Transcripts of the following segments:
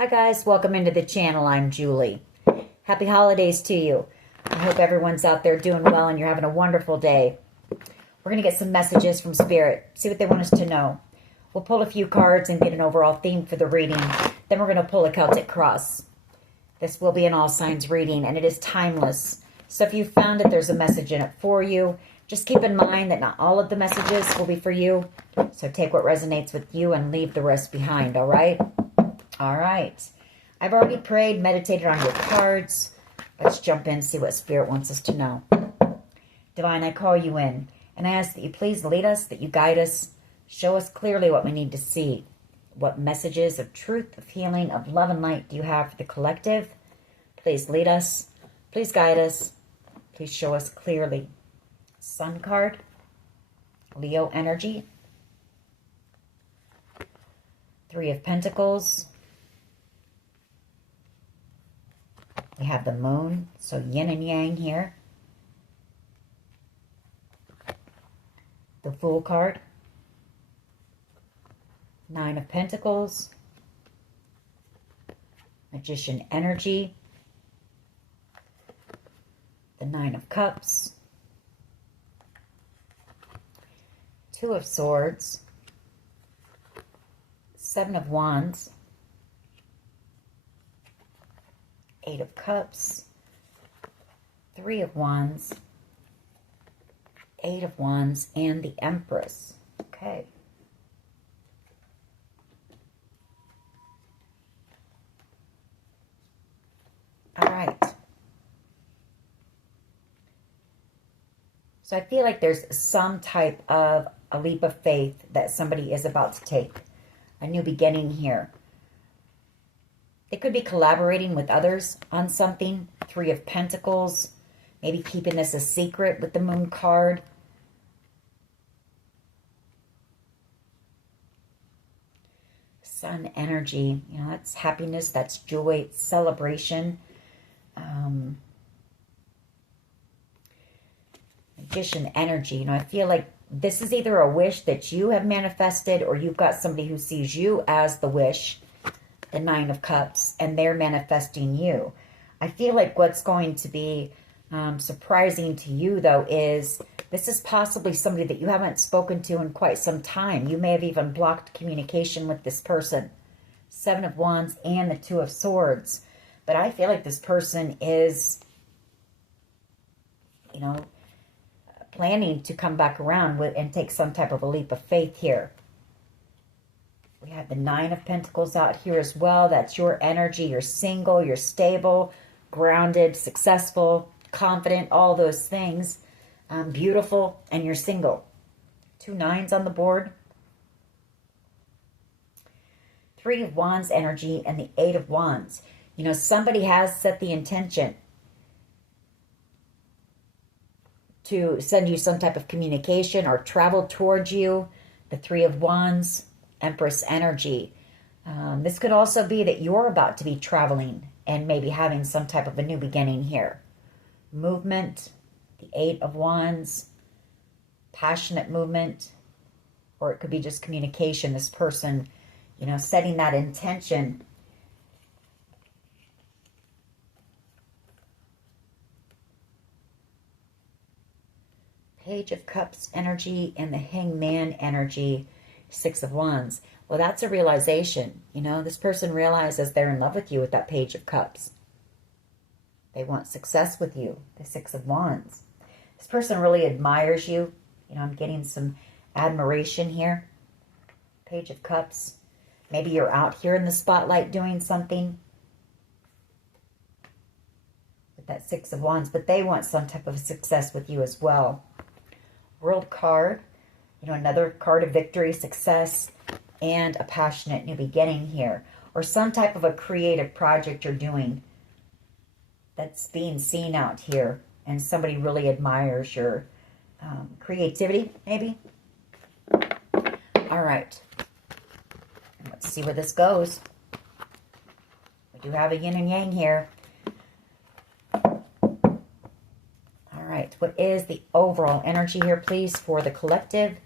Hi guys, welcome into the channel. I'm Julie. Happy holidays to you. I hope everyone's out there doing well and you're having a wonderful day. We're going to get some messages from Spirit, see what they want us to know. We'll pull a few cards and get an overall theme for the reading. Then we're going to pull a Celtic cross. This will be an all signs reading and it is timeless. So if you found it, there's a message in it for you. Just keep in mind that not all of the messages will be for you. So take what resonates with you and leave the rest behind, all right? All right. I've already prayed, meditated on your cards. Let's jump in and see what Spirit wants us to know. Divine, I call you in, and I ask that you please lead us, that you guide us, show us clearly what we need to see. What messages of truth, of healing, of love and light do you have for the collective? Please lead us. Please guide us. Please show us clearly. Sun card, Leo energy, Three of Pentacles. We have the moon, so yin and yang here. The Fool card. Nine of Pentacles. Magician energy. The Nine of Cups. Two of Swords. Seven of Wands. Eight of Cups, Three of Wands, Eight of Wands, and the Empress. Okay. All right. So I feel like there's some type of a leap of faith that somebody is about to take. A new beginning here. They could be collaborating with others on something. Three of Pentacles. Maybe keeping this a secret with the Moon card. Sun energy. You know, that's happiness. That's joy. It's celebration. Magician energy. You know, I feel like this is either a wish that you have manifested or you've got somebody who sees you as the wish. The Nine of Cups, and they're manifesting you. I feel like what's going to be surprising to you, though, is this is possibly somebody that you haven't spoken to in quite some time. You may have even blocked communication with this person. Seven of Wands and the Two of Swords. But I feel like this person is, you know, planning to come back around with and take some type of a leap of faith here. We have the Nine of Pentacles out here as well. That's your energy. You're single, you're stable, grounded, successful, confident, all those things. Beautiful, and you're single. Two nines on the board. Three of Wands energy and the Eight of Wands. You know, somebody has set the intention to send you some type of communication or travel towards you. The Three of Wands. Empress energy. This could also be that you're about to be traveling and maybe having some type of a new beginning here. Movement, the Eight of Wands, passionate movement, or it could be just communication. This person, you know, setting that intention. Page of Cups energy and the Hangman energy. Six of Wands. Well, that's a realization. You know, this person realizes they're in love with you with that Page of Cups. They want success with you. The Six of Wands. This person really admires you. You know, I'm getting some admiration here. Page of Cups. Maybe you're out here in the spotlight doing something with that Six of Wands, but they want some type of success with you as well. World card. You know, another card of victory, success, and a passionate new beginning here. Or some type of a creative project you're doing that's being seen out here. And somebody really admires your creativity, maybe. All right. Let's see where this goes. We do have a yin and yang here. All right. What is the overall energy here, please, for the collective?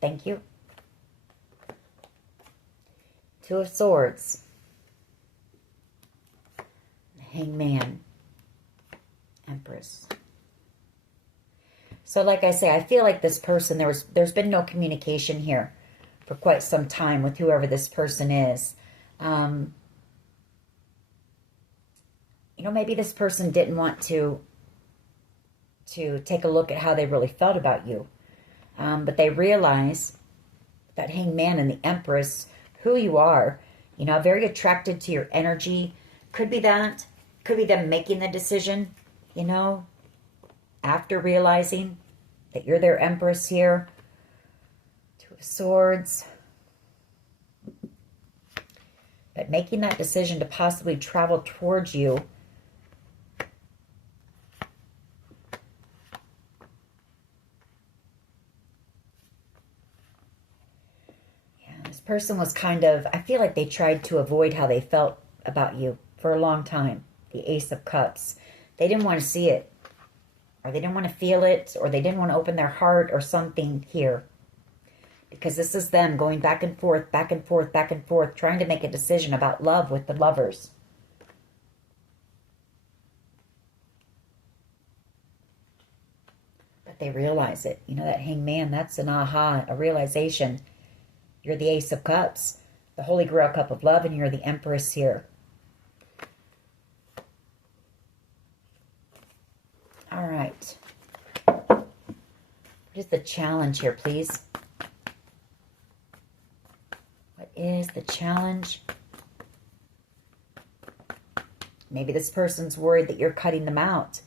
Thank you. Two of Swords. Hangman. Empress. So like I say, I feel like this person, there's been no communication here for quite some time with whoever this person is. Maybe this person didn't want to take a look at how they really felt about you. But they realize that Hangman and the Empress, who you are, very attracted to your energy. Could be that. Could be them making the decision, after realizing that you're their Empress here. Two of Swords. But making that decision to possibly travel towards you. This person was I feel like they tried to avoid how they felt about you for a long time. The Ace of Cups. They didn't want to see it. Or they didn't want to feel it. Or they didn't want to open their heart or something here. Because this is them going back and forth, back and forth, back and forth. Trying to make a decision about love with the Lovers. But they realize it. That Hangman, that's an aha, a realization. You're the Ace of Cups, the Holy Grail Cup of Love, and you're the Empress here. All right. What is the challenge here, please? What is the challenge? Maybe this person's worried that you're cutting them out.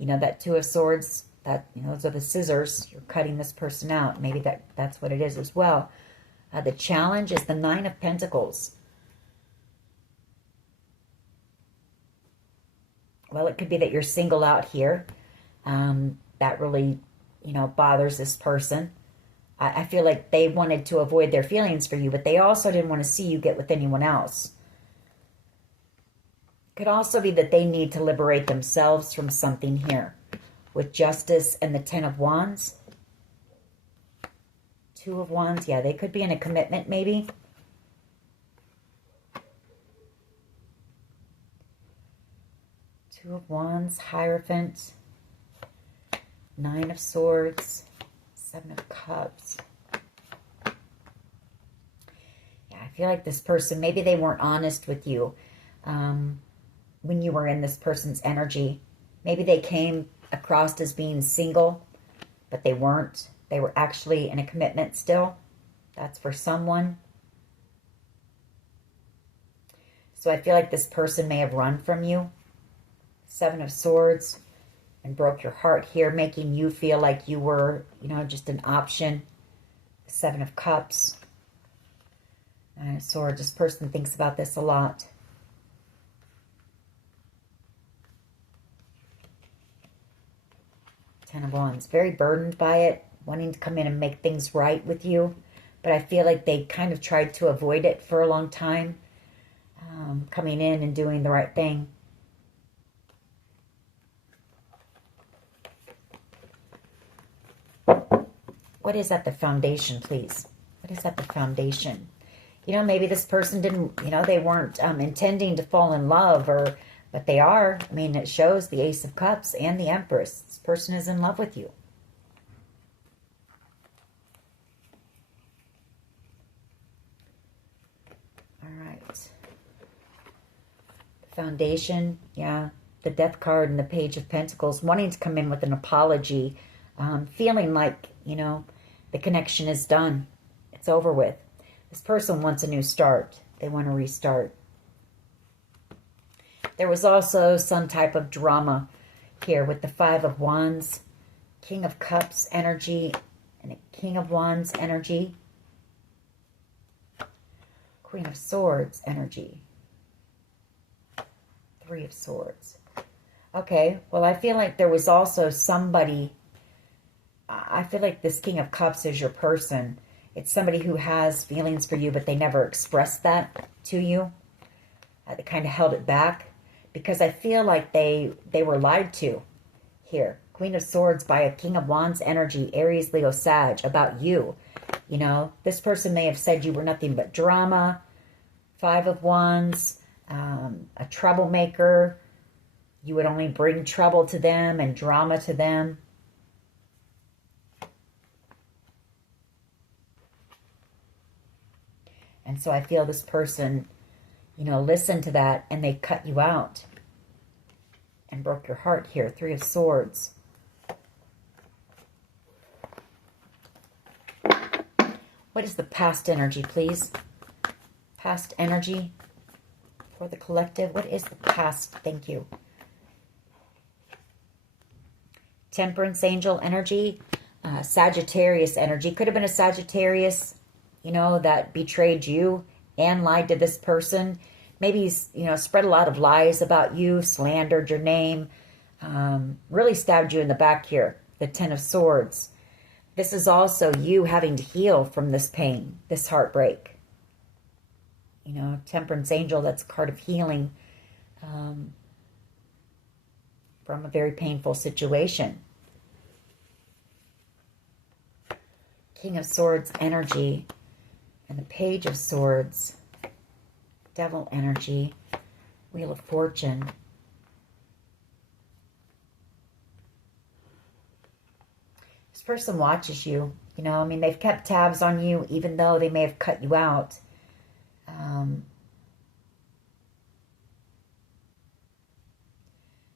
That Two of Swords, those are the scissors. You're cutting this person out. Maybe that's what it is as well. The challenge is the Nine of Pentacles. Well, it could be that you're single out here. That really, bothers this person. I feel like they wanted to avoid their feelings for you, but they also didn't want to see you get with anyone else. Could also be that they need to liberate themselves from something here. With Justice and the Ten of Wands. Two of Wands. Yeah, they could be in a commitment maybe. Two of Wands. Hierophant. Nine of Swords. Seven of Cups. Yeah, I feel like this person, maybe they weren't honest with you when you were in this person's energy. Maybe they came across as being single, but they weren't. They were actually in a commitment still. That's for someone. So I feel like this person may have run from you. Seven of Swords. And broke your heart here, making you feel like you were, just an option. Seven of Cups. Nine of Swords. This person thinks about this a lot. Ten of Wands. Very burdened by it. Wanting to come in and make things right with you. But I feel like they kind of tried to avoid it for a long time. Coming in and doing the right thing. What is at the foundation, please? What is at the foundation? Maybe this person didn't, they weren't intending to fall in love, but they are. I mean, it shows the Ace of Cups and the Empress. This person is in love with you. All right. The foundation, yeah. The Death card and the Page of Pentacles, wanting to come in with an apology, feeling like, the connection is done. It's over with. This person wants a new start. They want to restart. There was also some type of drama here with the Five of Wands, King of Cups energy, and a King of Wands energy. Queen of Swords energy. Three of Swords. Okay, well, I feel like there was also somebody... I feel like this King of Cups is your person. It's somebody who has feelings for you, but they never expressed that to you. They kind of held it back. Because I feel like they were lied to here. Queen of Swords by a King of Wands energy, Aries, Leo, Sag, about you. This person may have said you were nothing but drama. Five of Wands, a troublemaker, you would only bring trouble to them and drama to them. And so I feel this person, you know, listened to that and they cut you out and broke your heart here. 3 of Swords. What is the past energy, please? Past energy for the collective. What is the past? Thank you. Temperance angel energy. Sagittarius energy. Could have been a Sagittarius, you know, that betrayed you and lied to this person. Maybe, you know, spread a lot of lies about you, slandered your name, really stabbed you in the back here. The 10 of Swords. This is also you having to heal from this pain, this heartbreak. You know, Temperance angel, that's a card of healing from a very painful situation. King of Swords energy and the Page of Swords. Devil energy. Wheel of Fortune. This person watches you. You know, I mean, they've kept tabs on you even though they may have cut you out.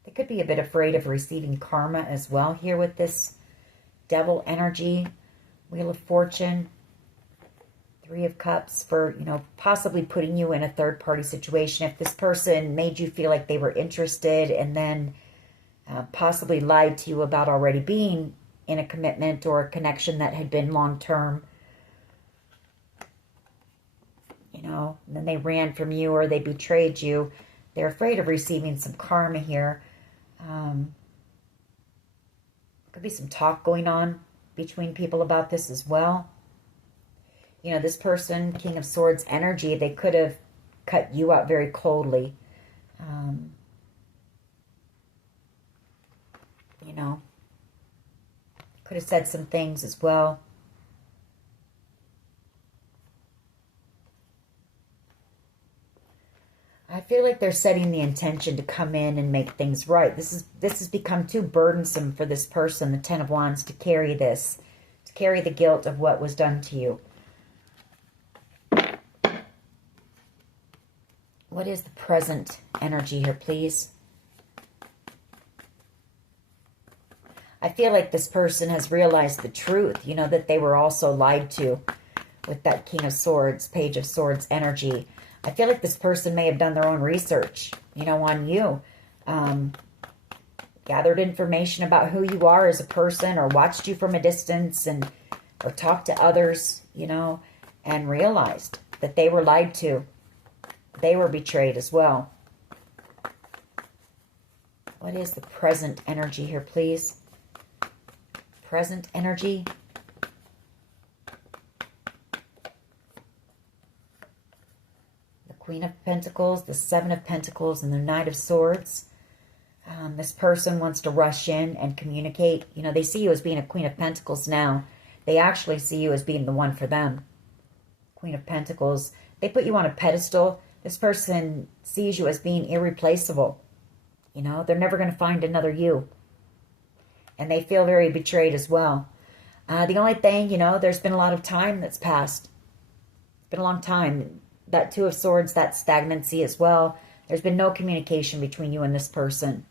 They could be a bit afraid of receiving karma as well here with this devil energy. Wheel of Fortune. 3 of Cups for, you know, possibly putting you in a third-party situation. If this person made you feel like they were interested and then possibly lied to you about already being in a commitment or a connection that had been long-term. You know, and then they ran from you or they betrayed you. They're afraid of receiving some karma here. Could be some talk going on between people about this as well. You know, this person, King of Swords energy, they could have cut you out very coldly. You know, could have said some things as well. I feel like they're setting the intention to come in and make things right. This has become too burdensome for this person, the 10 of Wands, to carry this, to carry the guilt of what was done to you. What is the present energy here, please? I feel like this person has realized the truth, you know, that they were also lied to with that King of Swords, Page of Swords energy. I feel like this person may have done their own research, you know, on you. Gathered information about who you are as a person, or watched you from a distance, and or talked to others, you know, and realized that they were lied to. They were betrayed as well. What is the present energy here, please? Present energy. Queen of Pentacles, the 7 of Pentacles, and the Knight of Swords. This person wants to rush in and communicate. You know, they see you as being a Queen of Pentacles now. They actually see you as being the one for them. Queen of Pentacles. They put you on a pedestal. This person sees you as being irreplaceable. You know, they're never going to find another you. And they feel very betrayed as well. The only thing, you know, there's been a lot of time that's passed. It's been a long time. That 2 of Swords, that stagnancy as well. There's been no communication between you and this person.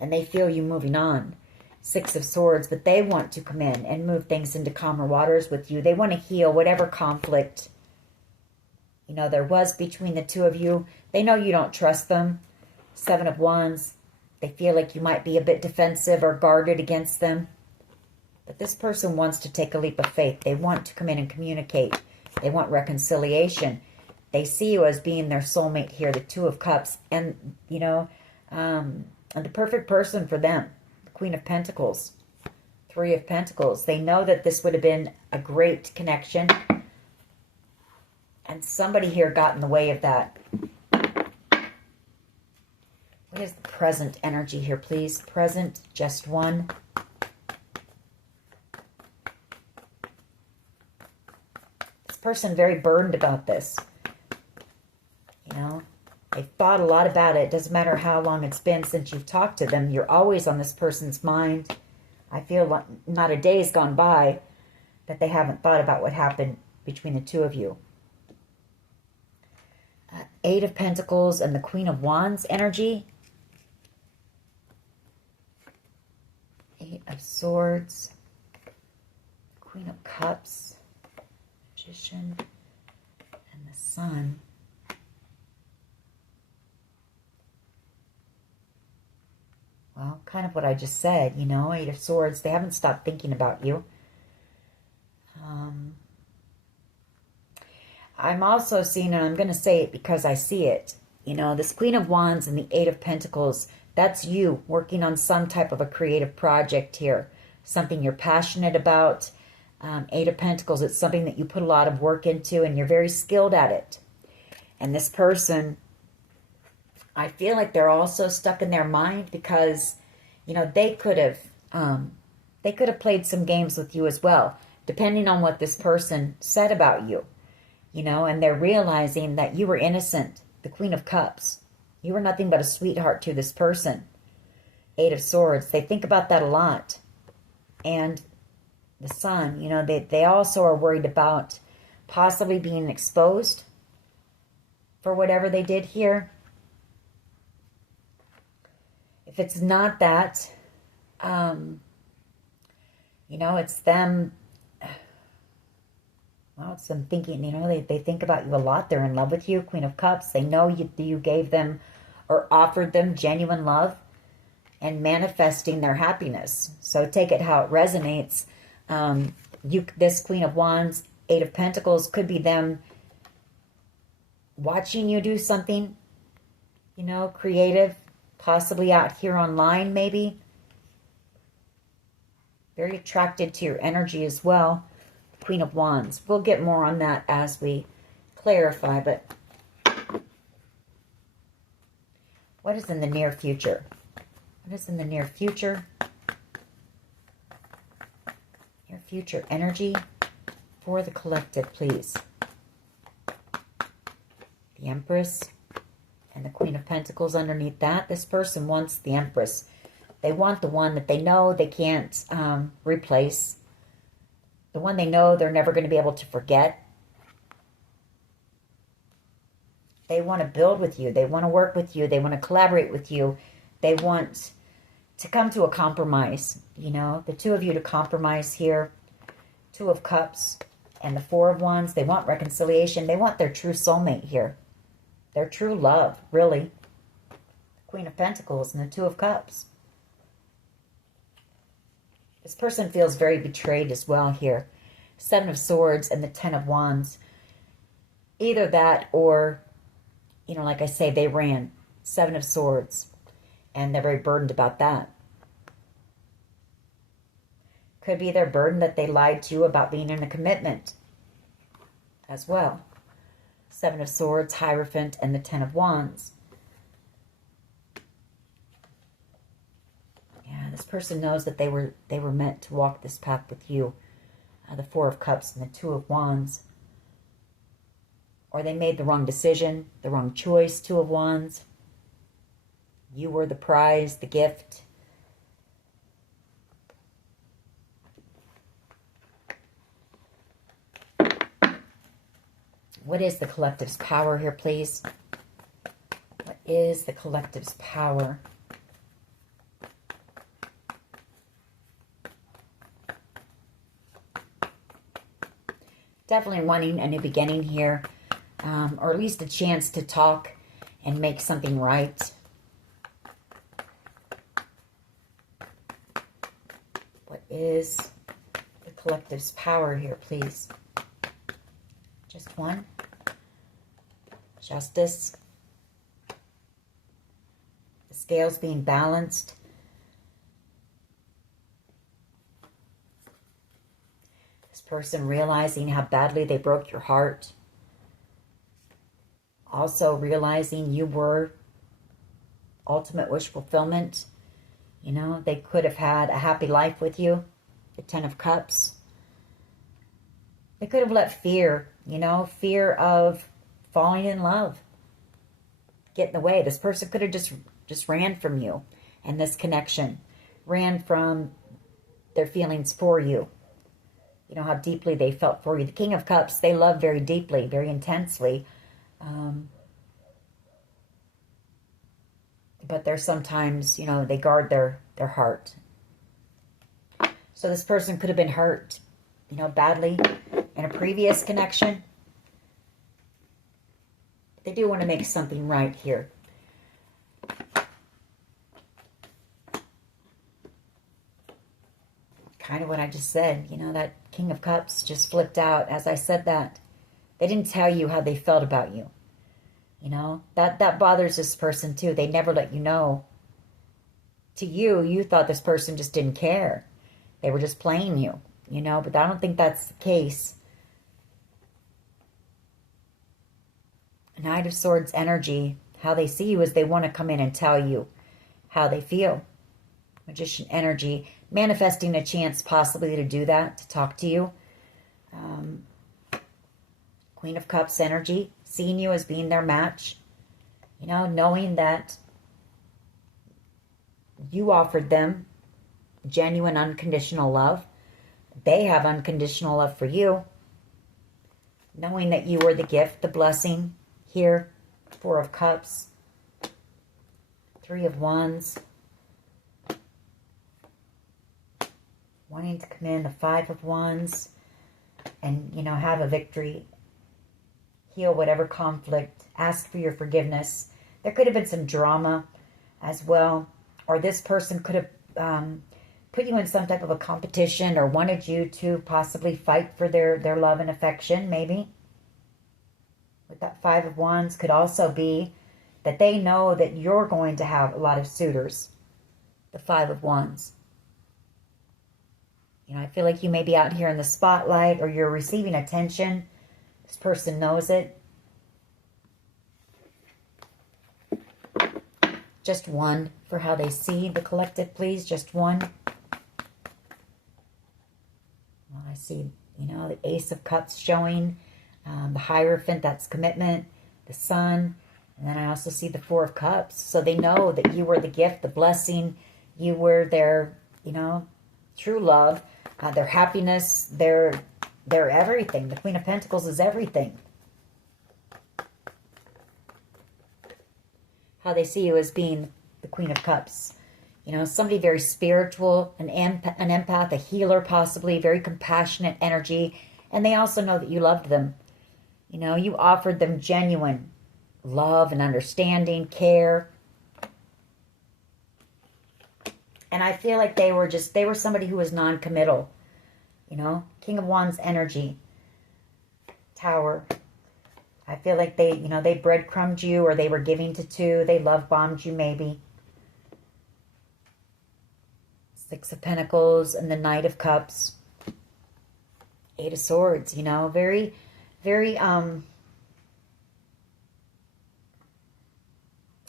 And they feel you moving on. 6 of Swords, but they want to come in and move things into calmer waters with you. They want to heal whatever conflict, you know, there was between the two of you. They know you don't trust them. 7 of Wands. They feel like you might be a bit defensive or guarded against them. But this person wants to take a leap of faith. They want to come in and communicate. They want reconciliation. They see you as being their soulmate here, the 2 of Cups. And, you know, the perfect person for them, the Queen of Pentacles, 3 of Pentacles. They know that this would have been a great connection. And somebody here got in the way of that. What is the present energy here, please? Present, just one. Person very burdened about this, you know, They thought a lot about it. It doesn't matter how long it's been since you've talked to them. You're always on this person's mind. I feel like not a day's gone by that they haven't thought about what happened between the two of you. Eight of Pentacles and the Queen of Wands energy. Eight of Swords. Queen of Cups. Magician. And the Sun. Well, kind of what I just said, you know, Eight of Swords. They haven't stopped thinking about you. I'm also seeing, and I'm going to say it because I see it, you know, this Queen of Wands and the Eight of Pentacles, that's you working on some type of a creative project here, something you're passionate about. Eight of Pentacles, it's something that you put a lot of work into and you're very skilled at it. And this person, I feel like they're also stuck in their mind because, you know, they could have played some games with you as well, depending on what this person said about you. You know, and they're realizing that you were innocent. The Queen of Cups. You were nothing but a sweetheart to this person. Eight of Swords. They think about that a lot. And the Sun, you know, they also are worried about possibly being exposed for whatever they did here. If it's not that, you know, it's them. Well, it's them thinking, you know, they think about you a lot. They're in love with you. Queen of Cups. They know you gave them or offered them genuine love and manifesting their happiness. So take it how it resonates. This Queen of Wands, Eight of Pentacles could be them watching you do something, you know, creative, possibly out here online maybe. Very attracted to your energy as well. Queen of Wands. We'll get more on that as we clarify, but what is in the near future? What is in the near future? Near future energy for the collective, please. The Empress and the Queen of Pentacles underneath that. This person wants the Empress. They want the one that they know they can't replace. The one they know they're never going to be able to forget. They want to build with you. They want to work with you. They want to collaborate with you. They want to come to a compromise. You know, the two of you to compromise here. Two of Cups and the Four of Wands. They want reconciliation. They want their true soulmate here. Their true love, really. Queen of Pentacles and the Two of Cups. This person feels very betrayed as well here. Seven of Swords and the Ten of Wands. Either that or, you know, like I say, they ran. Seven of Swords. And they're very burdened about that. Could be their burden that they lied to you about being in a commitment as well. Seven of Swords, Hierophant, and the Ten of Wands. This person knows that they were meant to walk this path with you. The Four of Cups and the Two of Wands. Or they made the wrong decision, the wrong choice. Two of Wands. You were the prize, the gift. What is the collective's power here, please? What is the collective's power? Definitely wanting a new beginning here, or at least a chance to talk and make something right. What is the collective's power here, please? Just one. Justice. The scales being balanced. Person realizing how badly they broke your heart. Also realizing you were ultimate wish fulfillment. You know, they could have had a happy life with you. The Ten of Cups. They could have let fear, you know, fear of falling in love get in the way. This person could have just ran from you and this connection, ran from their feelings for you. You know, how deeply they felt for you. The King of Cups, they love very deeply, very intensely. But there's sometimes, you know, they guard their heart. So this person could have been hurt, you know, badly in a previous connection. They do want to make something right here. Kind of what I just said, you know, that King of Cups just flipped out as I said that. They didn't tell you how they felt about you. You know, that bothers this person too. They never let you know. To you, you thought this person just didn't care. They were just playing you, you know, but I don't think that's the case. Knight of Swords energy, how they see you is they want to come in and tell you how they feel. Magician energy, manifesting a chance possibly to do that, to talk to you. Queen of Cups energy, seeing you as being their match. You know, knowing that you offered them genuine, unconditional love. They have unconditional love for you. Knowing that you were the gift, the blessing. Here, Four of Cups, Three of Wands. Wanting to come in, the Five of Wands. And, you know, have a victory. Heal whatever conflict. Ask for your forgiveness. There could have been some drama as well. Or this person could have put you in some type of a competition or wanted you to possibly fight for their love and affection, maybe. With that Five of Wands could also be that they know that you're going to have a lot of suitors. The Five of Wands. You know, I feel like you may be out here in the spotlight or you're receiving attention. This person knows it. Just one for how they see the collective, please. Just one. Well, I see, you know, the Ace of Cups showing. The Hierophant, that's commitment. The Sun. And then I also see the Four of Cups. So they know that you were the gift, the blessing. You were their, you know, true love. Their happiness. Their everything. The Queen of Pentacles is everything. How they see you as being the Queen of Cups. You know, somebody very spiritual, an empath, a healer possibly, very compassionate energy. And they also know that you loved them. You know, you offered them genuine love and understanding, care. And I feel like they were somebody who was non-committal. You know, King of Wands energy. Tower. I feel like they, you know, they breadcrumbed you or they were giving to two. They love bombed you maybe. Six of Pentacles and the Knight of Cups. Eight of Swords, you know, very, very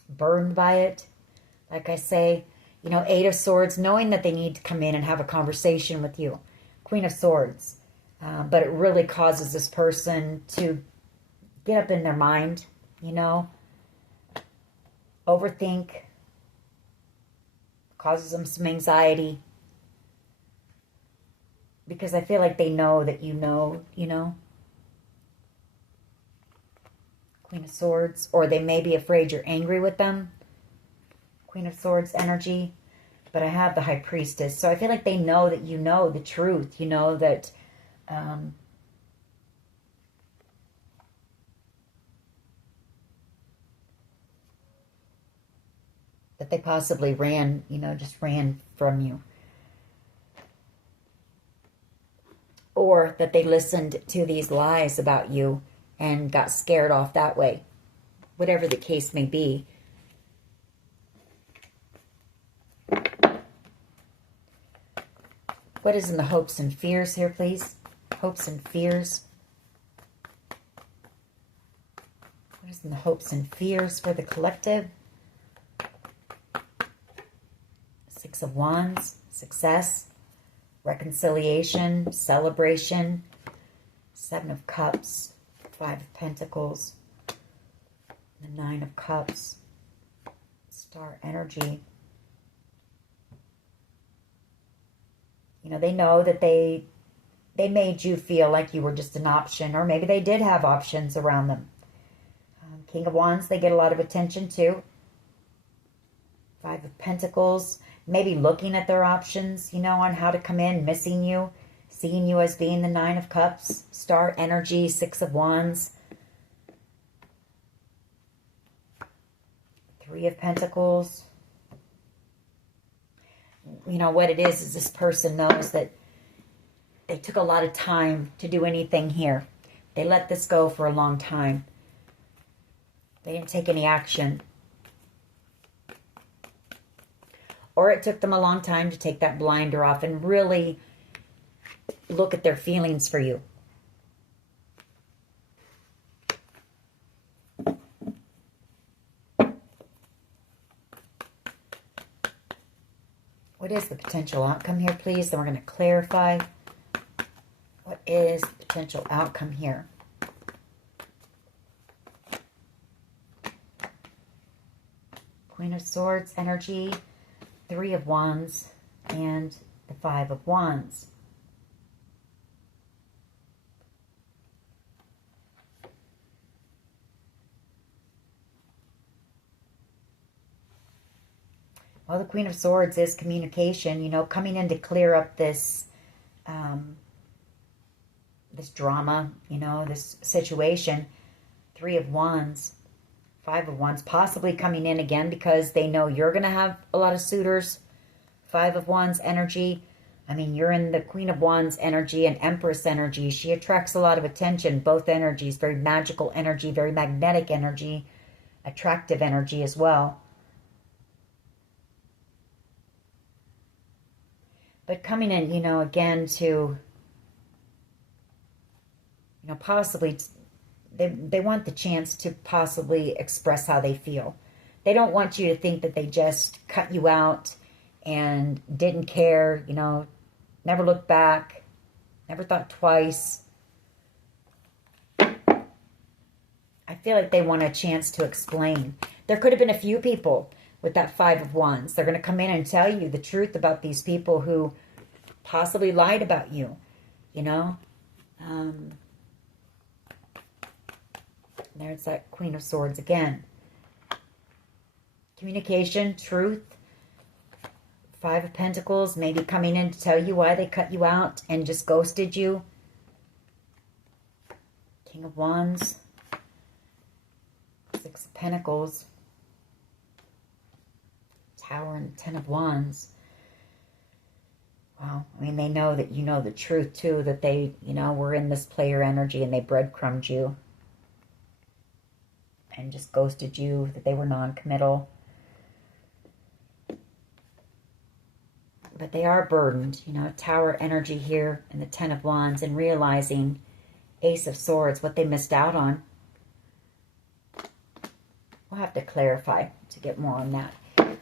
burned by it. Like I say, you know, Eight of Swords, knowing that they need to come in and have a conversation with you. Queen of Swords. But it really causes this person to get up in their mind, you know. Overthink. Causes them some anxiety. Because I feel like they know that you know. Queen of Swords. Or they may be afraid you're angry with them. Queen of Swords energy. But I have the High Priestess. So I feel like they know that you know the truth. You know that that they possibly ran, you know, just ran from you. Or that they listened to these lies about you and got scared off that way. Whatever the case may be. What is in the hopes and fears here, please? Hopes and fears. What is in the hopes and fears for the collective? Six of Wands, success, reconciliation, celebration. Seven of Cups, Five of Pentacles. The Nine of Cups. Star energy. You know, they know that they made you feel like you were just an option, or maybe they did have options around them. King of Wands, they get a lot of attention too. Five of Pentacles, maybe looking at their options, you know, on how to come in, missing you, seeing you as being the Nine of Cups. Star energy, Six of Wands. Three of Pentacles. You know, what it is this person knows that they took a lot of time to do anything here. They let this go for a long time. They didn't take any action. Or it took them a long time to take that blinder off and really look at their feelings for you. What is the potential outcome here, please? Then we're going to clarify. What is the potential outcome here? Queen of Swords energy, Three of Wands, and the Five of Wands. Well, the Queen of Swords is communication, you know, coming in to clear up this this drama, you know, this situation. Three of Wands, Five of Wands, possibly coming in again because they know you're going to have a lot of suitors. Five of Wands energy. I mean, you're in the Queen of Wands energy and Empress energy. She attracts a lot of attention, both energies. Very magical energy, very magnetic energy, attractive energy as well. But coming in, you know, again to, you know, possibly, they want the chance to possibly express how they feel. They don't want you to think that they just cut you out and didn't care, you know, never looked back, never thought twice. I feel like they want a chance to explain. There could have been a few people with that Five of Wands. They're going to come in and tell you the truth about these people who possibly lied about you, you know. There's that Queen of Swords again. Communication, truth. Five of Pentacles, maybe coming in to tell you why they cut you out and just ghosted you. King of Wands. Six of Pentacles. Tower and Ten of Wands. Wow. I mean, they know that you know the truth, too, that they, you know, were in this player energy and they breadcrumbed you and just ghosted you, that they were non-committal. But they are burdened, you know, Tower energy here and the Ten of Wands, and realizing, Ace of Swords, what they missed out on. We'll have to clarify to get more on that.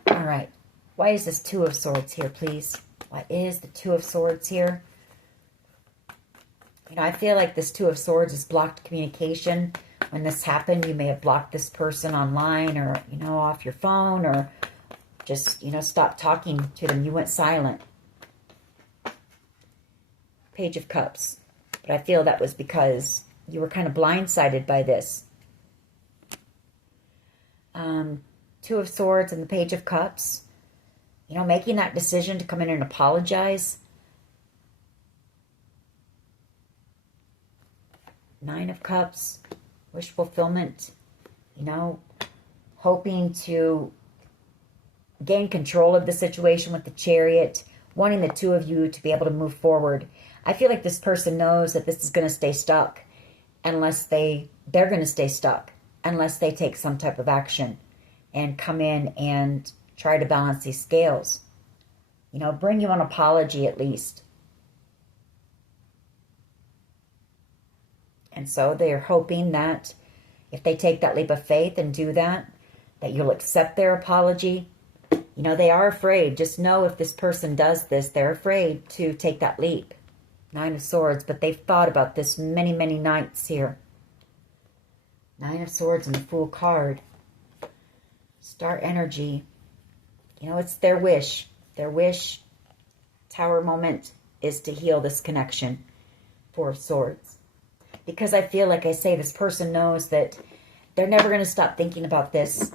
All right. Why is this Two of Swords here, please? Why is the Two of Swords here? You know, I feel like this Two of Swords is blocked communication. When this happened, you may have blocked this person online or, you know, off your phone, or just, you know, stopped talking to them. You went silent. Page of Cups. But I feel that was because you were kind of blindsided by this. Two of Swords and the Page of Cups. You know, making that decision to come in and apologize. Nine of Cups. Wish fulfillment. You know, hoping to gain control of the situation with the Chariot. Wanting the two of you to be able to move forward. I feel like this person knows that this is going to stay stuck. Unless they're going to stay stuck. Unless they take some type of action. And come in and try to balance these scales. You know, bring you an apology at least. And so they're hoping that if they take that leap of faith and do that, that you'll accept their apology. You know, they are afraid. Just know if this person does this, they're afraid to take that leap. Nine of Swords, but they've thought about this many, many nights here. Nine of Swords and the Fool card. Star energy. You know, it's their wish. Their wish, Tower moment, is to heal this connection. Four of Swords. Because I feel like I say, this person knows that they're never going to stop thinking about this,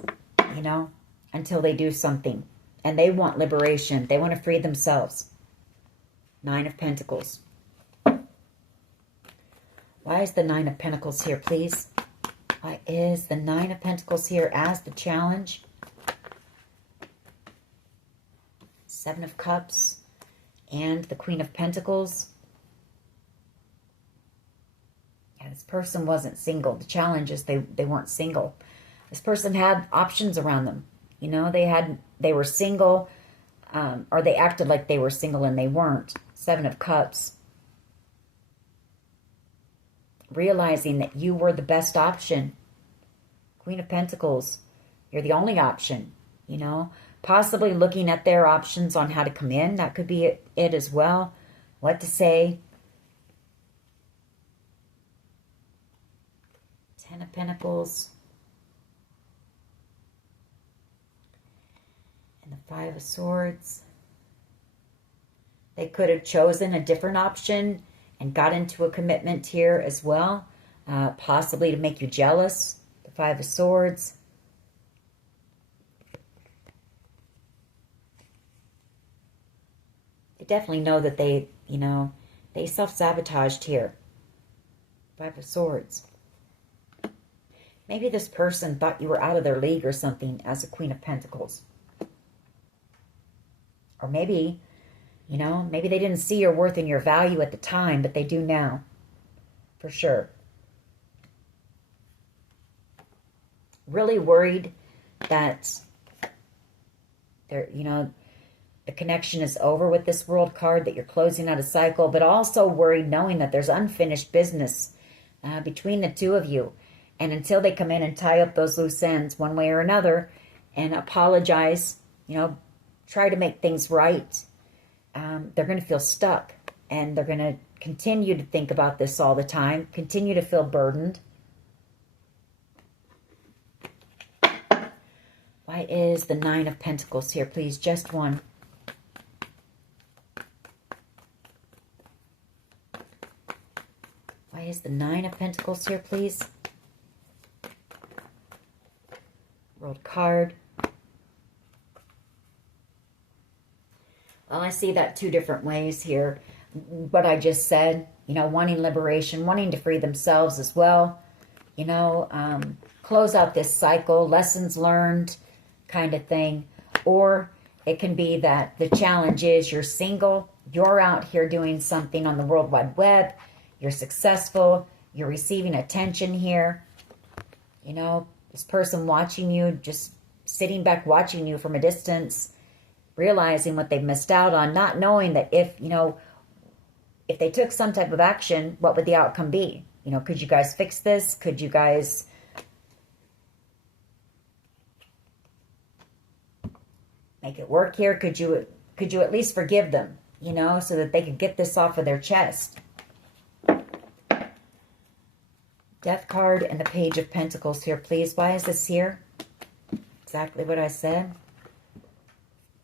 you know, until they do something. And they want liberation. They want to free themselves. Nine of Pentacles. Why is the Nine of Pentacles here, please? Why is the Nine of Pentacles here as the challenge? Seven of Cups and the Queen of Pentacles. Yeah, this person wasn't single. The challenge is they weren't single. This person had options around them. You know, they were single, or they acted like they were single and they weren't. Seven of Cups. Realizing that you were the best option. Queen of Pentacles. You're the only option, you know. Possibly looking at their options on how to come in. That could be it as well. What to say. Ten of Pentacles. And the Five of Swords. They could have chosen a different option and got into a commitment here as well. Possibly to make you jealous. The Five of Swords. They definitely know that they, you know, they self-sabotaged here. Five of Swords. Maybe this person thought you were out of their league or something as a Queen of Pentacles. Or maybe, you know, maybe they didn't see your worth and your value at the time, but they do now. For sure. Really worried that they're, you know, the connection is over with this World card, that you're closing out a cycle, but also worried knowing that there's unfinished business between the two of you. And until they come in and tie up those loose ends one way or another and apologize, you know, try to make things right, they're going to feel stuck. And they're going to continue to think about this all the time, continue to feel burdened. Why is the Nine of Pentacles here, please? Just one. Why is the Nine of Pentacles here, please? World card. Well, I see that two different ways here. What I just said, you know, wanting liberation, wanting to free themselves as well. You know, close out this cycle, lessons learned kind of thing. Or it can be that the challenge is you're single, you're out here doing something on the World Wide Web, you're successful, you're receiving attention here. You know, this person watching you, just sitting back watching you from a distance, realizing what they've missed out on, not knowing that if, you know, if they took some type of action, what would the outcome be? You know, could you guys fix this? Could you guys make it work here? Could you at least forgive them, you know, so that they could get this off of their chest? Death card and the Page of Pentacles here, please. Why is this here? Exactly what I said.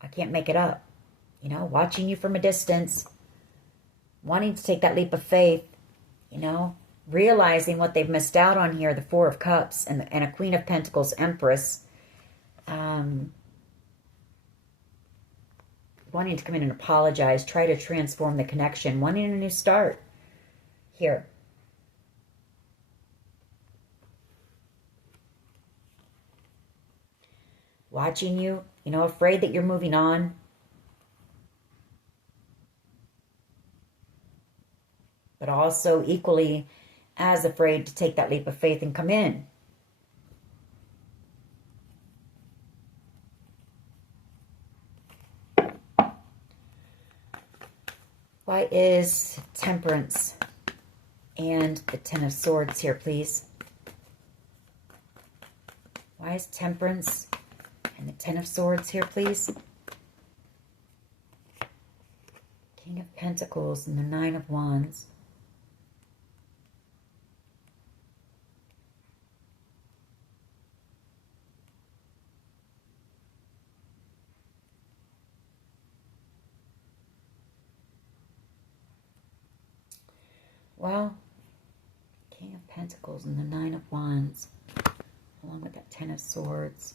I can't make it up. You know, watching you from a distance, wanting to take that leap of faith, you know, realizing what they've missed out on here, the Four of Cups and a Queen of Pentacles Empress. Wanting to come in and apologize, try to transform the connection, wanting a new start here. Watching you, you know, afraid that you're moving on. But also equally as afraid to take that leap of faith and come in. Why is Temperance and the Ten of Swords here, please? Why is Temperance and the Ten of Swords here, please? King of Pentacles and the Nine of Wands. Well, King of Pentacles and the Nine of Wands, along with that Ten of Swords.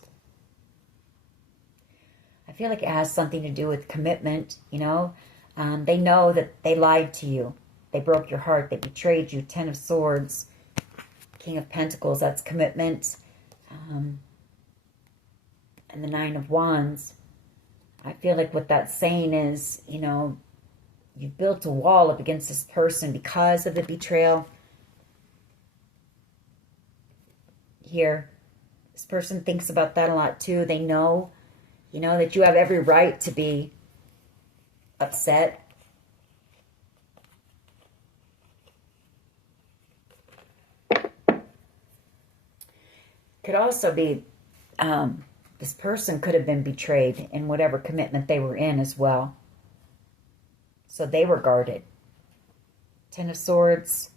I feel like it has something to do with commitment, you know. They know that they lied to you. They broke your heart. They betrayed you. Ten of Swords, King of Pentacles, that's commitment. And the Nine of Wands, I feel like what that's saying is, you know, you built a wall up against this person because of the betrayal. Here, this person thinks about that a lot too. They know, you know, that you have every right to be upset. Could also be, this person could have been betrayed in whatever commitment they were in as well. So they were guarded. Ten of Swords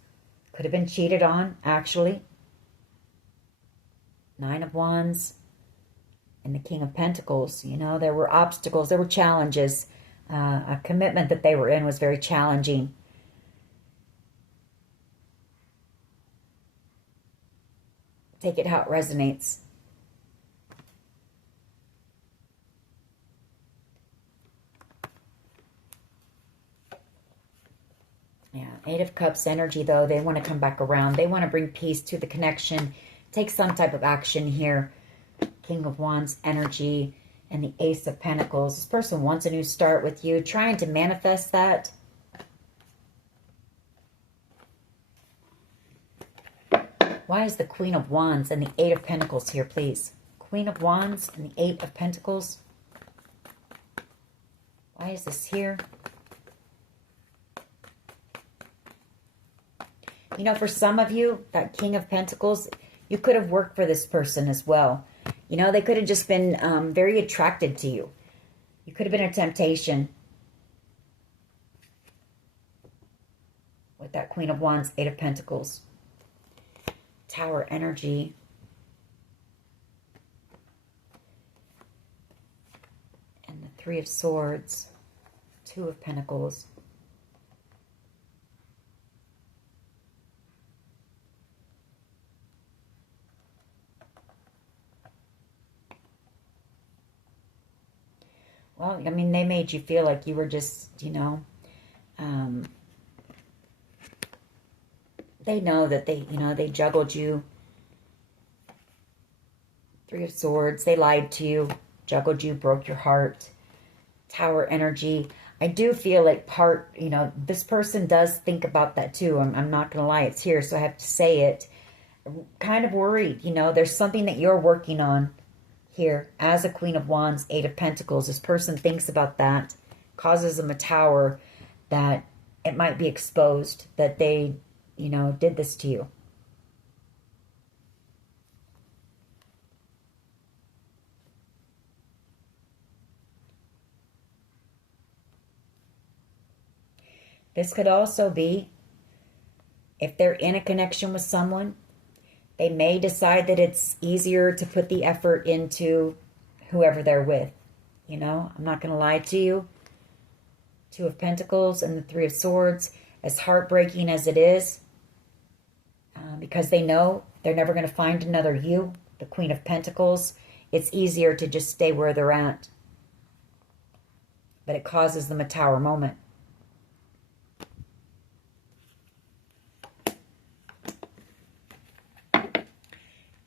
could have been cheated on, actually. Nine of Wands and the King of Pentacles. You know, there were obstacles, there were challenges. A commitment that they were in was very challenging. Take it how it resonates. Yeah, Eight of Cups energy, though. They want to come back around. They want to bring peace to the connection. Take some type of action here. King of Wands energy and the Ace of Pentacles. This person wants a new start with you, trying to manifest that. Why is the Queen of Wands and the Eight of Pentacles here, please? Queen of Wands and the Eight of Pentacles. Why is this here? You know, for some of you, that King of Pentacles, you could have worked for this person as well. You know, they could have just been very attracted to you. You could have been a temptation. With that Queen of Wands, Eight of Pentacles. Tower energy. And the Three of Swords. Two of Pentacles. Well, I mean, they made you feel like you were just, you know, they know that they, you know, they juggled you. Three of Swords, they lied to you, juggled you, broke your heart. Tower energy. I do feel like part, you know, this person does think about that too. I'm not going to lie, it's here, so I have to say it. I'm kind of worried, you know, there's something that you're working on here as a Queen of Wands, Eight of Pentacles. This person thinks about that, causes them a tower, that it might be exposed that they, you know, did this to you. This could also be, if they're in a connection with someone, they may decide that it's easier to put the effort into whoever they're with. You know, I'm not going to lie to you. Two of Pentacles and the Three of Swords, as heartbreaking as it is, because they know they're never going to find another you, the Queen of Pentacles, it's easier to just stay where they're at. But it causes them a tower moment.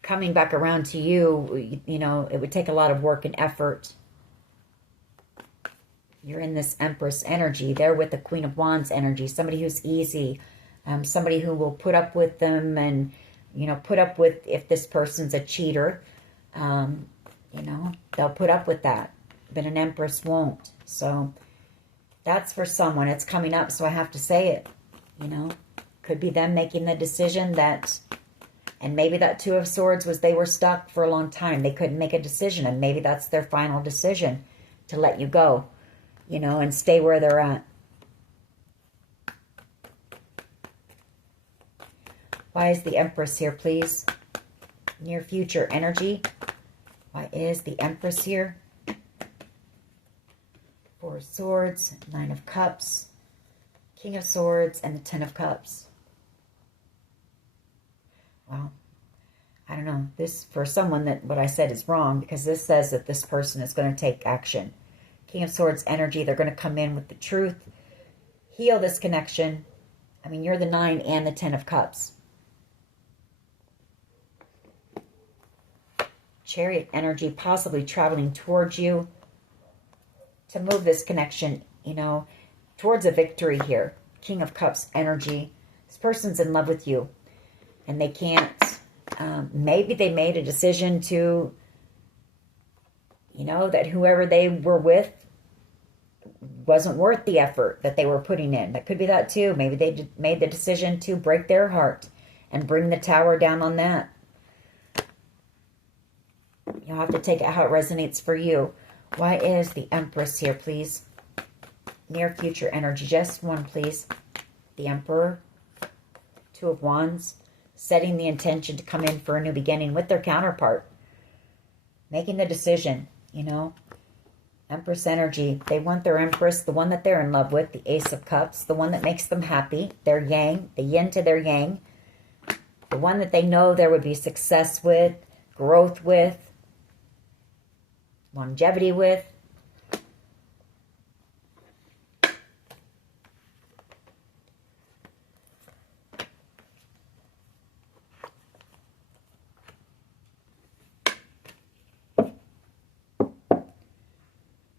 Coming back around to you, you know, it would take a lot of work and effort. You're in this Empress energy. They're with the Queen of Wands energy. Somebody who's easy. Somebody who will put up with them and, you know, put up with if this person's a cheater. You know, they'll put up with that. But an Empress won't. So that's for someone. It's coming up, so I have to say it. You know, could be them making the decision that... And maybe that Two of Swords was they were stuck for a long time. They couldn't make a decision. And maybe that's their final decision, to let you go, you know, and stay where they're at. Why is the Empress here, please? Near future energy. Why is the Empress here? Four of Swords, Nine of Cups, King of Swords, and the Ten of Cups. well, I don't know. This, for someone, that what I said is wrong, because this says that this person is going to take action. King of Swords energy, they're going to come in with the truth, heal this connection. I mean, you're the 9 and the 10 of Cups. Chariot energy, possibly traveling towards you to move this connection, you know, towards a victory here. King of Cups energy. This person's in love with you, and they can't, maybe they made a decision to, you know, that whoever they were with wasn't worth the effort that they were putting in. That could be that too. Maybe they made the decision to break their heart and bring the tower down on that. You'll have to take it how it resonates for you. Why is the Empress here, please? Near future energy. Just one, please. The Emperor. 2 of Wands. Setting the intention to come in for a new beginning with their counterpart. Making the decision, you know. Empress energy. They want their Empress, the one that they're in love with. The Ace of Cups. The one that makes them happy. Their yang. The yin to their yang. The one that they know there would be success with. Growth with. Longevity with.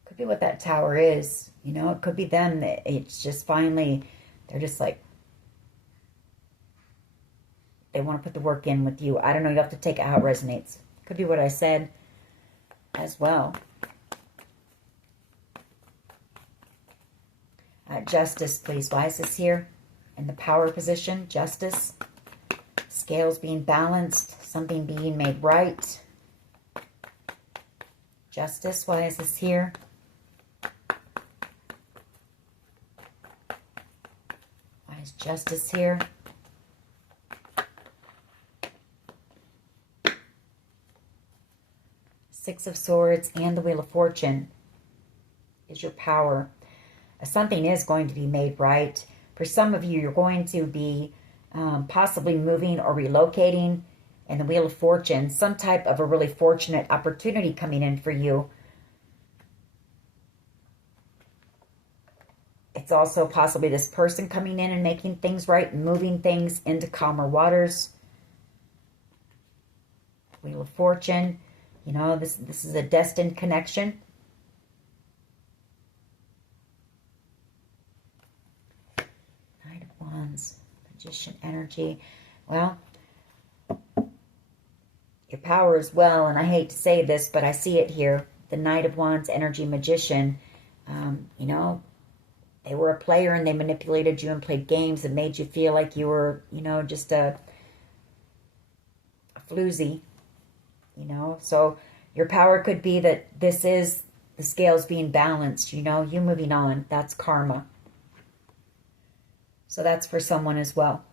Could be what that tower is. You know, it could be them. It's just finally, they're just like, they want to put the work in with you. I don't know. You have to take it how it resonates. Could be what I said as well. Justice, please. Why is this here? In the power position. Justice. Scales being balanced. Something being made right. Justice. Why is this here? Why is justice here? Six of Swords and the Wheel of Fortune is your power. Something is going to be made right. For some of you, you're going to be possibly moving or relocating. And the Wheel of Fortune, some type of a really fortunate opportunity coming in for you. It's also possibly this person coming in and making things right and moving things into calmer waters. Wheel of Fortune. You know, this is a destined connection. Knight of Wands, Magician energy. Well, your power as well, and I hate to say this, but I see it here. The Knight of Wands energy, Magician. You know, they were a player and they manipulated you and played games and made you feel like you were, you know, just a floozy. You know, so your power could be that this is the scales being balanced, you know, you moving on. That's karma. So that's for someone as well.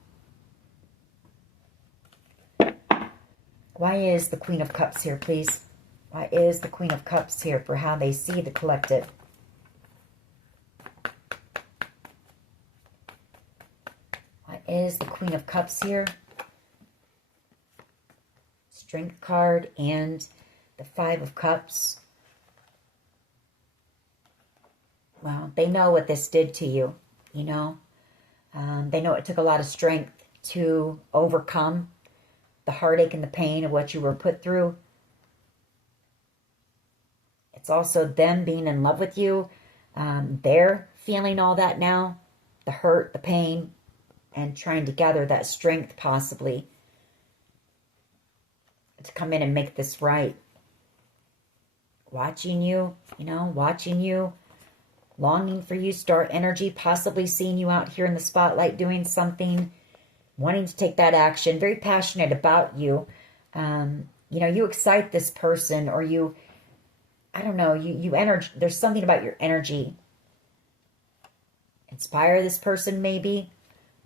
Why is the Queen of Cups here, please? Why is the Queen of Cups here for how they see the collective? Why is the Queen of Cups here? Strength card and the 5 of Cups. Well, they know what this did to you, you know. They know it took a lot of strength to overcome the heartache and the pain of what you were put through. It's also them being in love with you. They're feeling all that now. The hurt, the pain, and trying to gather that strength possibly to come in and make this right. Watching you, you know, watching you, longing for you, star energy, possibly seeing you out here in the spotlight doing something, wanting to take that action, very passionate about you. You know, you excite this person, or you, I don't know, you energy, there's something about your energy. Inspire this person maybe,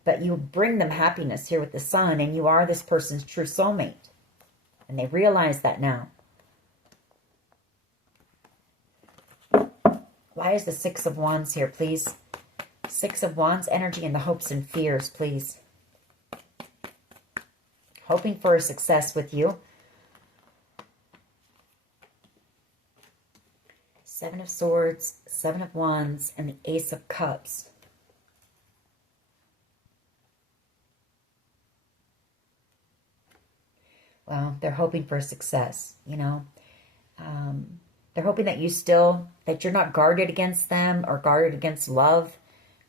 but you bring them happiness here with the Sun, and you are this person's true soulmate. And they realize that now. Why is the 6 of Wands here, please? 6 of Wands energy and the hopes and fears, please. hoping for a success with you. Seven of Swords, Seven of Wands, and the Ace of Cups. Well, they're hoping for success, you know. They're hoping that that you're not guarded against them or guarded against love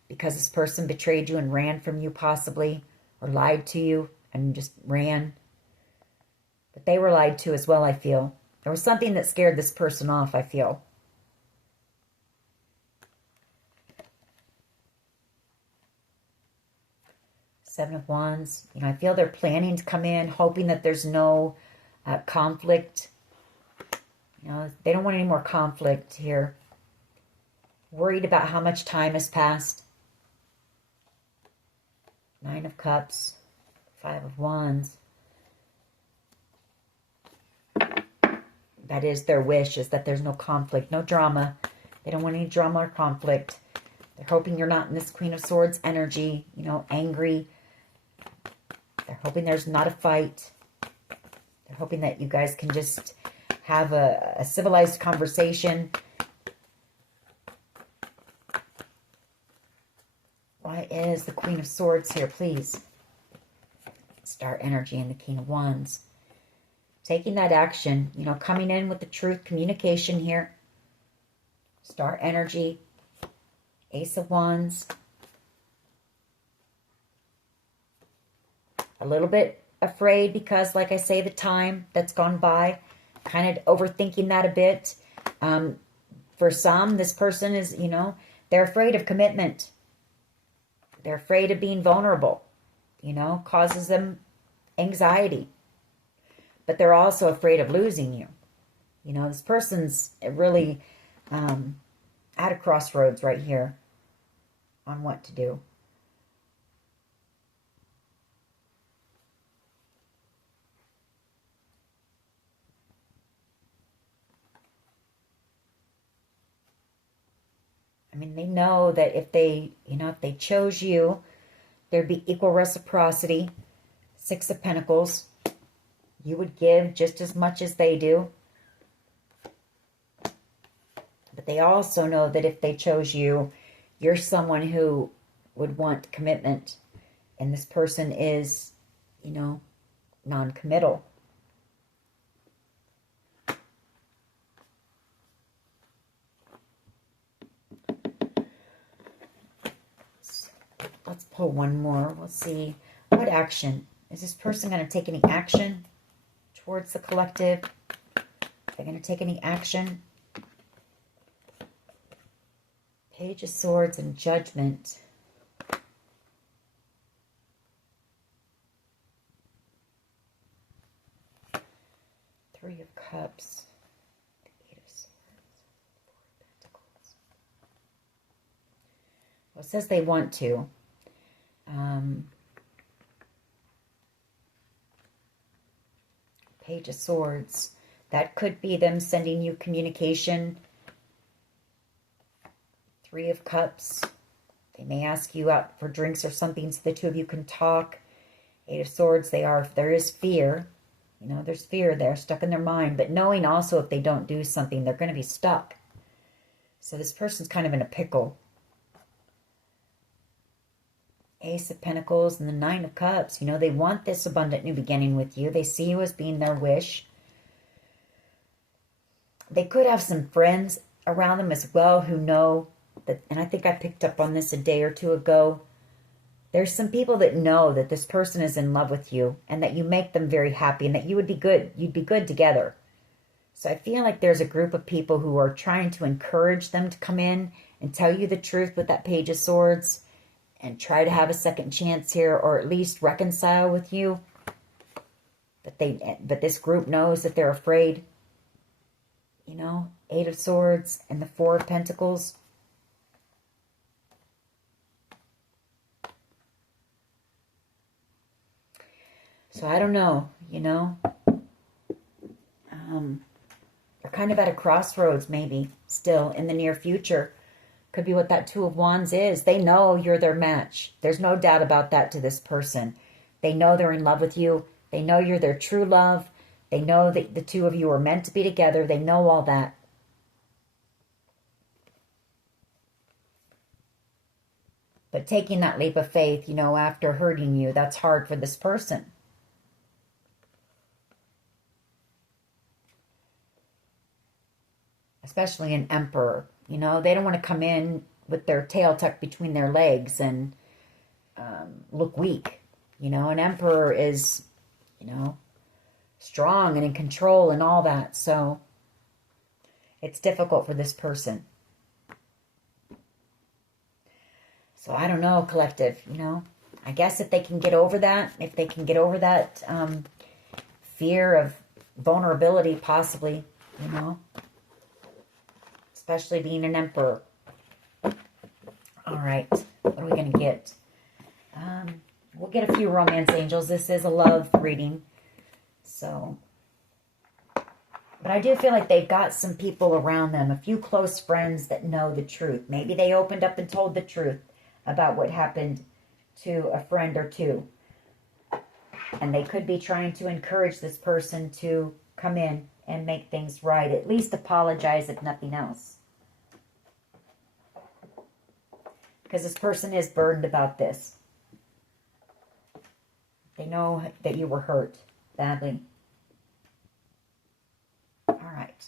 because this person betrayed you and ran from you possibly, or lied to you and just ran. But they were lied to as well, I feel. There was something that scared this person off, I feel. Seven of Wands. You know, I feel they're planning to come in, hoping that there's no conflict. You know, they don't want any more conflict here. Worried about how much time has passed. Nine of Cups. Five of Wands. That is their wish, is that there's no conflict, no drama. They don't want any drama or conflict. They're hoping you're not in this Queen of Swords energy, you know, angry. They're hoping there's not a fight. They're hoping that you guys can just have a civilized conversation. Why is the Queen of Swords here, please? Star energy and the King of Wands. Taking that action, you know, coming in with the truth, communication here. Star energy, Ace of Wands. A little bit afraid because, like I say, the time that's gone by, kind of overthinking that a bit. For some, this person is, you know, they're afraid of commitment. They're afraid of being vulnerable, you know, causes them anxiety. But they're also afraid of losing you. You know, this person's really at a crossroads right here on what to do. I mean, they know that if they, you know, if they chose you, there'd be equal reciprocity. Six of Pentacles. You would give just as much as they do. But they also know that if they chose you, you're someone who would want commitment. And this person is, you know, non-committal. Let's pull one more. We'll see. What action? Is this person going to take any action towards the collective? They're going to take any action? Page of Swords and Judgment. Three of Cups. Eight of Swords. Four of Pentacles. Well, it says they want to. Page of Swords. That could be them sending you communication. Three of Cups. They may ask you out for drinks or something so the two of you can talk. Eight of Swords. There is fear. You know, there's fear there stuck in their mind. But knowing also if they don't do something, they're going to be stuck. So this person's kind of in a pickle. Ace of Pentacles and the Nine of Cups. You know, they want this abundant new beginning with you. They see you as being their wish. They could have some friends around them as well who know that, and I think I picked up on this a day or two ago. There's some people that know that this person is in love with you and that you make them very happy and that you would be good. You'd be good together. So I feel like there's a group of people who are trying to encourage them to come in and tell you the truth with that Page of Swords. And try to have a second chance here, or at least reconcile with you. But this group knows that they're afraid. You know, Eight of Swords and the Four of Pentacles. So I don't know, you know. They're kind of at a crossroads maybe still in the near future. Could be what that Two of Wands is. They know you're their match. There's no doubt about that to this person. They know they're in love with you. They know you're their true love. They know that the two of you are meant to be together. They know all that. But taking that leap of faith, you know, after hurting you, that's hard for this person. Especially an emperor. You know, they don't want to come in with their tail tucked between their legs and look weak. You know, an emperor is, you know, strong and in control and all that. So it's difficult for this person. So I don't know, collective, you know. I guess if they can get over that, if they can get over that fear of vulnerability, possibly, you know. Especially being an emperor. All right, what are we going to get? We'll get a few romance angels. This is a love reading. So, but I do feel like they've got some people around them, a few close friends that know the truth. Maybe they opened up and told the truth about what happened to a friend or two. And they could be trying to encourage this person to come in and make things right. At least apologize if nothing else. Because this person is burdened about this. They know that you were hurt badly. All right.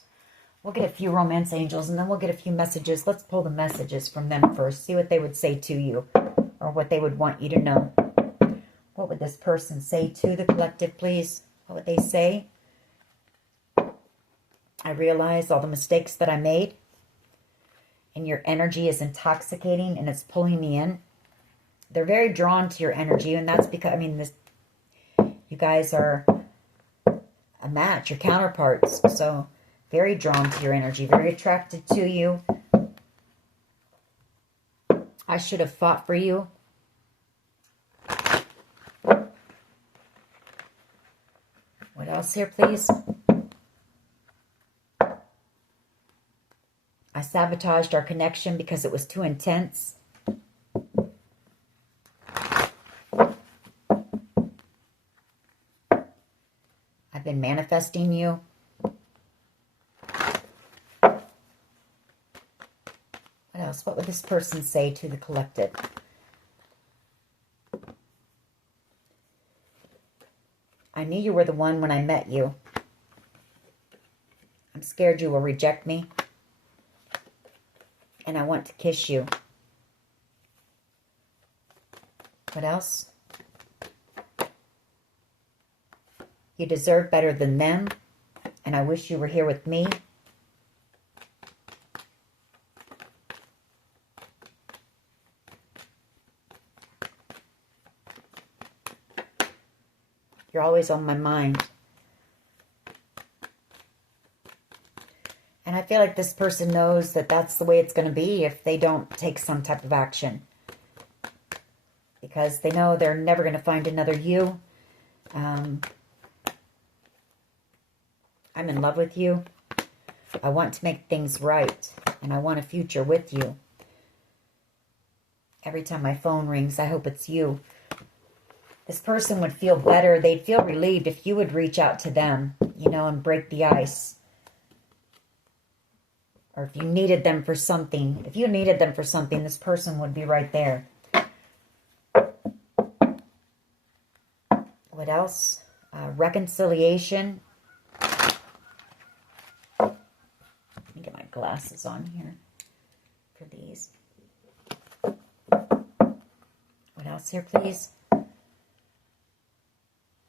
We'll get a few romance angels and then we'll get a few messages. Let's pull the messages from them first. See what they would say to you or what they would want you to know. What would this person say to the collective, please? What would they say? I realize all the mistakes that I made. And your energy is intoxicating and it's pulling me in. They're very drawn to your energy. And that's because, I mean, you guys are a match, your counterparts. So very drawn to your energy, very attracted to you. I should have fought for you. What else here, please? I sabotaged our connection because it was too intense. I've been manifesting you. What else? What would this person say to the collective? I knew you were the one when I met you. I'm scared you will reject me. And I want to kiss you. What else? You deserve better than them. And I wish you were here with me. You're always on my mind. And I feel like this person knows that that's the way it's going to be if they don't take some type of action. Because they know they're never going to find another you. I'm in love with you. I want to make things right. And I want a future with you. Every time my phone rings, I hope it's you. This person would feel better. They'd feel relieved if you would reach out to them, you know, and break the ice. Or if you needed them for something. If you needed them for something, this person would be right there. What else? Reconciliation. Let me get my glasses on here for these. What else here, please?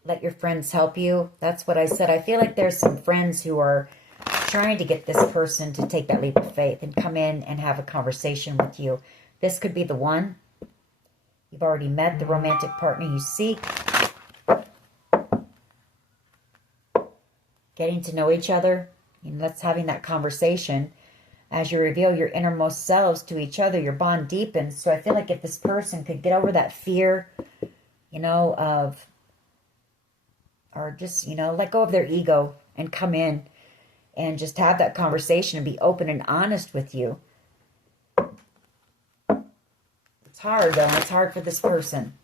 Let your friends help you. That's what I said. I feel like there's some friends who are trying to get this person to take that leap of faith and come in and have a conversation with you. This could be the one. You've already met the romantic partner you seek. Getting to know each other. And let's having that conversation. As you reveal your innermost selves to each other, your bond deepens. So I feel like if this person could get over that fear, you know, of, or just, you know, let go of their ego and come in and just have that conversation and be open and honest with you. It's hard, though. It's hard for this person.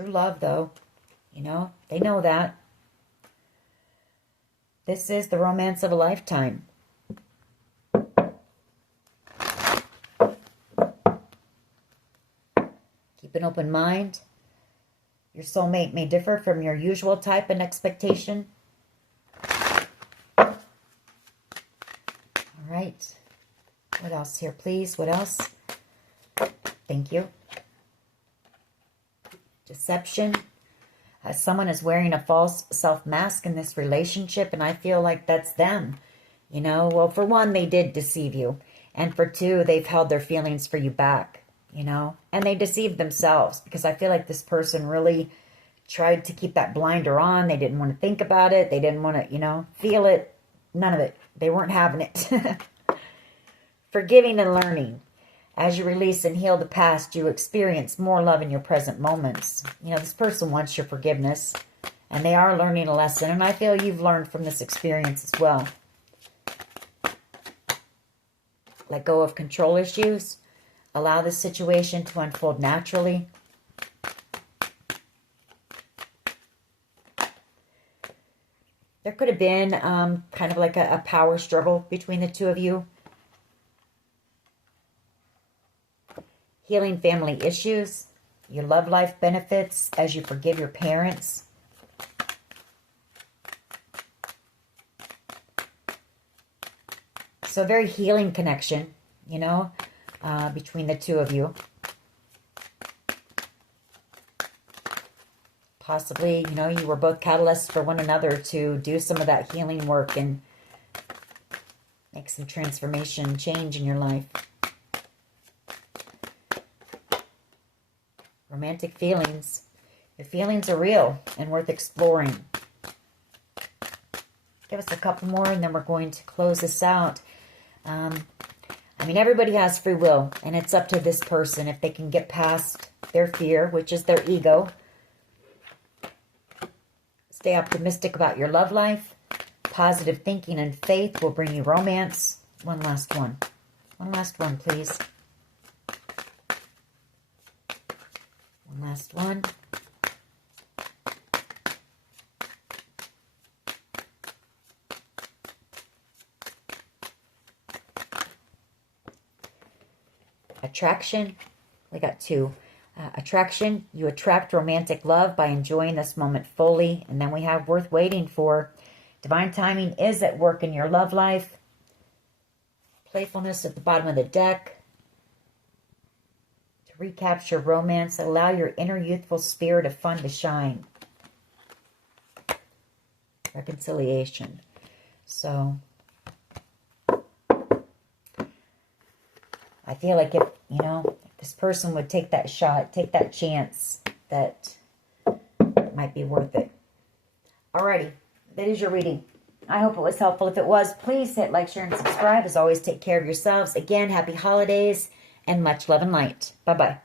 True love, though. You know, they know that. This is the romance of a lifetime. Keep an open mind. Your soulmate may differ from your usual type and expectation. All right. What else here, please? What else? Thank you. Deception. Someone is wearing a false self-mask in this relationship, and I feel like that's them. You know, well, for one, they did deceive you. And for two, they've held their feelings for you back, you know. And they deceived themselves, because I feel like this person really tried to keep that blinder on. They didn't want to think about it. They didn't want to, you know, feel it. None of it. They weren't having it. Forgiving and learning. As you release and heal the past, you experience more love in your present moments. You know, this person wants your forgiveness, and they are learning a lesson, and I feel you've learned from this experience as well. Let go of control issues. Allow the situation to unfold naturally. There could have been kind of like a power struggle between the two of you. Healing family issues. Your love life benefits as you forgive your parents. So a very healing connection, you know, between the two of you. Possibly, you know, you were both catalysts for one another to do some of that healing work and make some transformation, change in your life. Romantic feelings. Your feelings are real and worth exploring. Give us a couple more and then we're going to close this out. I mean, everybody has free will, and it's up to this person if they can get past their fear, which is their ego. Stay optimistic about your love life. Positive thinking and faith will bring you romance. One last one. One last one, please. One last one. Attraction. We got two. Attraction. You attract romantic love by enjoying this moment fully. And then we have worth waiting for. Divine timing is at work in your love life. Playfulness at the bottom of the deck. To recapture romance, allow your inner youthful spirit of fun to shine. Reconciliation. So I feel like if, you know, if this person would take that shot, take that chance, that it might be worth it. Alrighty, that is your reading. I hope it was helpful. If it was, please hit like, share, and subscribe. As always, take care of yourselves. Again, happy holidays and much love and light. Bye-bye.